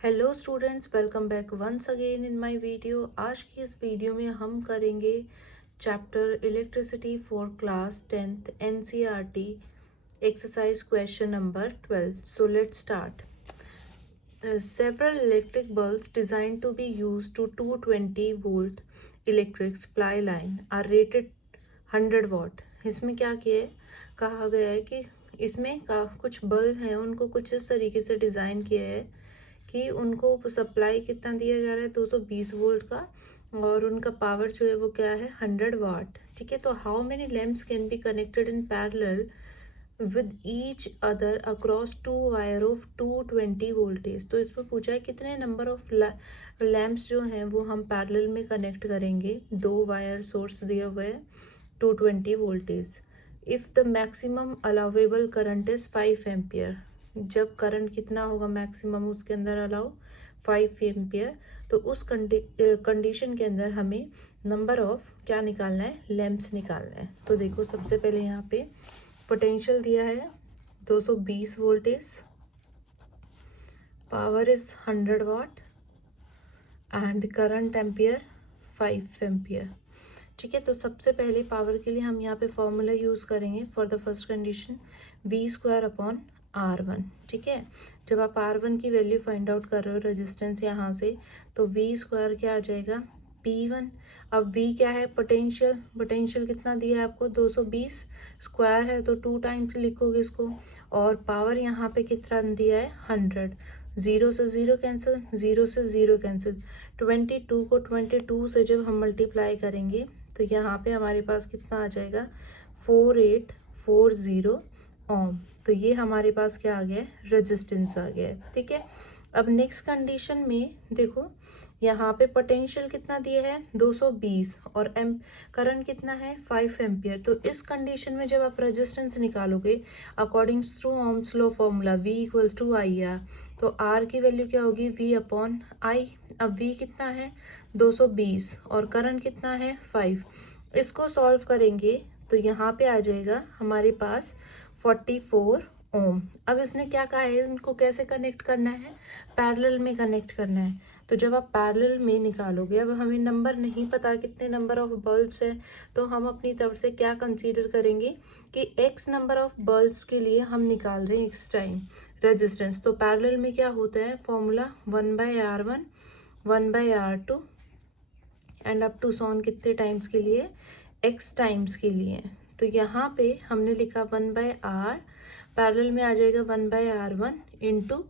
Hello students, welcome back once again in my video. आज की इस वीडियो में हम करेंगे chapter electricity for class 10th NCERT exercise question number 12। So let's start. Several electric bulbs designed to be used to 220 volt electric supply line are rated 100 watt। इसमें क्या किया है, कहा गया है कि इसमें का कुछ बल्ब हैं उनको कुछ इस तरीके से डिज़ाइन किया है कि उनको सप्लाई कितना दिया जा रहा है 220 वोल्ट का, और उनका पावर जो है वो क्या है 100 वाट। ठीक है, तो how many lamps can be connected in parallel with each other across two wire of 220 voltage. तो इसमें पूछा है कितने नंबर ऑफ लैम्प्स जो हैं वो हम पैरेलल में कनेक्ट करेंगे। दो वायर सोर्स दिया हुआ है 220 voltage. If the maximum allowable current is 5 ampere. जब करंट कितना होगा मैक्सिमम उसके अंदर अलाउ 5 एम्पियर, तो उस कंडीशन के अंदर हमें नंबर ऑफ क्या निकालना है, लैम्प्स निकालना है। तो देखो सबसे पहले यहाँ पे पोटेंशियल दिया है 220 voltage, power is 100 watt and current ampere 5 ampere. ठीक है, तो सबसे पहले पावर के लिए हम यहाँ पे फॉर्मूला यूज़ करेंगे for the first condition V² upon R1। ठीक है, जब आप R1 की वैल्यू फाइंड आउट कर रहे हो रेजिस्टेंस यहाँ से, तो V² क्या आ जाएगा P1। अब V क्या है, पोटेंशियल। पोटेंशियल कितना दिया है आपको 220, स्क्वायर है तो 2 टाइम्स लिखोगे इसको, और पावर यहाँ पे कितना दिया है 100। ज़ीरो से ज़ीरो कैंसिल, ज़ीरो से ज़ीरो कैंसिल, 22 को 22 से जब हम मल्टीप्लाई करेंगे तो यहाँ पे हमारे पास कितना आ जाएगा 4840 ओम। तो ये हमारे पास क्या आ गया है, रेजिस्टेंस आ गया है। ठीक है, अब नेक्स्ट कंडीशन में देखो यहाँ पे पोटेंशियल कितना दिया है 220 और करंट कितना है 5 एम्पियर। तो इस कंडीशन में जब आप रेजिस्टेंस निकालोगे according to Ohm's law formula V = IR, तो R की वैल्यू क्या होगी V/I। अब V कितना है 220 और करंट कितना है 5। इसको सॉल्व करेंगे तो यहाँ पे आ जाएगा हमारे पास 44 ओम। अब इसने क्या कहा है, इनको कैसे कनेक्ट करना है, पैरेलल में कनेक्ट करना है। तो जब आप पैरेलल में निकालोगे, अब हमें नंबर नहीं पता कितने नंबर ऑफ बल्ब्स हैं, तो हम अपनी तरफ से क्या कंसीडर करेंगे कि x नंबर ऑफ बल्ब्स के लिए हम निकाल रहे हैं x टाइम रेजिस्टेंस। तो पैरेलल में क्या होता है formula 1/R1 1/R2 and up to सॉन कितने टाइम्स के लिए, x टाइम्स के लिए। तो यहाँ पे हमने लिखा 1/R, पैरेलल में आ जाएगा 1/R1 इंटू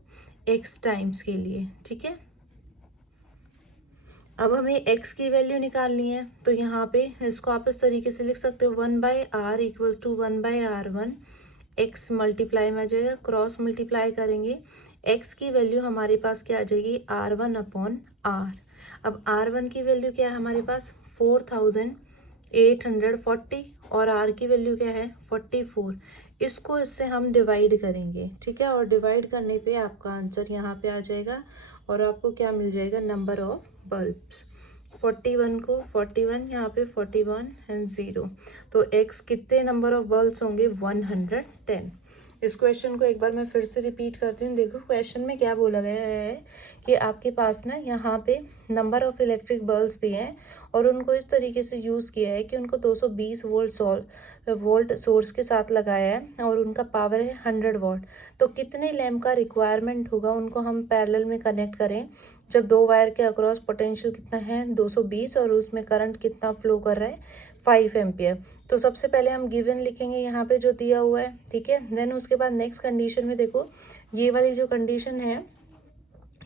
x टाइम्स के लिए। ठीक है, अब हमें x की वैल्यू निकालनी है, तो यहाँ पे इसको आप इस तरीके से लिख सकते हो 1/R equals to 1/R1। x multiply में आ जाएगा, क्रॉस मल्टीप्लाई करेंगे, x की वैल्यू हमारे पास क्या आ जाएगी R1/R। अब R1 की वैल्यू क्या है हमारे पास 4840 और R की वैल्यू क्या है 44। इसको इससे हम डिवाइड करेंगे। ठीक है, और डिवाइड करने पे आपका आंसर यहाँ पे आ जाएगा और आपको क्या मिल जाएगा, नंबर ऑफ बल्ब्स। 41 को 41 यहाँ पे 41 एंड 0, तो x कितने नंबर ऑफ बल्ब्स होंगे 110। इस क्वेश्चन को एक बार मैं फिर से रिपीट करती हूँ। देखो क्वेश्चन में क्या बोला गया है कि आपके पास ना यहाँ पे नंबर ऑफ इलेक्ट्रिक बल्ब्स दिए हैं और उनको इस तरीके से यूज़ किया है कि उनको 220 वोल्ट सोर्स के साथ लगाया है और उनका पावर है 100 वाट। तो कितने लैम्प का रिक्वायरमेंट होगा उनको हम पैरेलल में कनेक्ट करें जब दो वायर के अक्रॉस पोटेंशियल कितना है 220 और उसमें करंट कितना फ्लो कर रहा है 5 एम्पियर। तो सबसे पहले हम गिवन लिखेंगे यहाँ पे जो दिया हुआ है। ठीक है, देन उसके बाद नेक्स्ट कंडीशन में देखो ये वाली जो कंडीशन है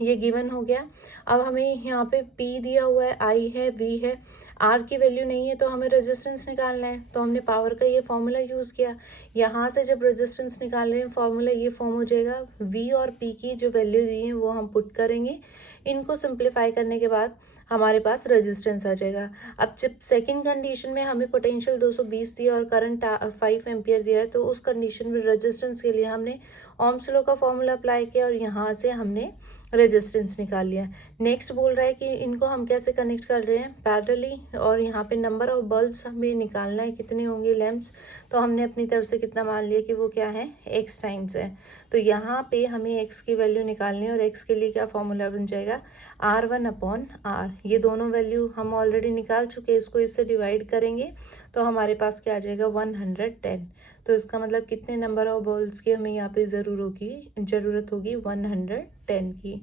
ये गिवन हो गया। अब हमें यहाँ पे P दिया हुआ है, I है, V है, R की वैल्यू नहीं है, तो हमें रेजिस्टेंस निकालना है। तो हमने पावर का ये फॉर्मूला यूज़ किया। यहाँ से जब रेजिस्टेंस निकाल रहे हैं फॉर्मूला ये फॉर्म हो जाएगा, V और P की जो वैल्यू दी है वो हम पुट करेंगे। इनको सिंप्लीफाई करने के बाद हमारे पास रेजिस्टेंस आ जाएगा। अब जब सेकंड कंडीशन में हमें पोटेंशियल 220 दिया और करंट 5 एम्पियर दिया है, तो उस कंडीशन में रेजिस्टेंस के लिए हमने ओम्स लॉ का फॉर्मूला अप्लाई किया और यहाँ से हमने रेजिस्टेंस निकाल लिया। नेक्स्ट बोल रहा है कि इनको हम कैसे कनेक्ट कर रहे हैं, पैरेलली, और यहाँ पे नंबर ऑफ बल्ब्स हमें निकालना है, कितने होंगे लैम्प्स। तो हमने अपनी तरफ से कितना मान लिया कि वो क्या है, x टाइम्स है। तो यहाँ पे हमें x की वैल्यू निकालनी है, और x के लिए क्या फॉर्मूला बन जाएगा, R1/R। ये दोनों वैल्यू हम ऑलरेडी निकाल चुके हैं, इसको इससे डिवाइड करेंगे तो हमारे पास क्या आ जाएगा, 110। तो इसका मतलब कितने नंबर ऑफ बल्ब्स की हमें यहाँ पे ज़रूरत होगी 110 की।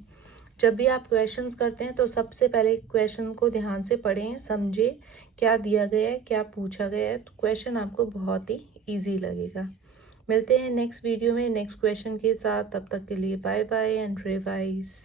जब भी आप क्वेश्चंस करते हैं तो सबसे पहले क्वेश्चन को ध्यान से पढ़ें, समझें क्या दिया गया है, क्या पूछा गया है, तो क्वेश्चन आपको बहुत ही ईजी लगेगा। मिलते हैं नेक्स्ट वीडियो में नेक्स्ट क्वेश्चन के साथ, तब तक के लिए बाय बाय एंड रिवाइज।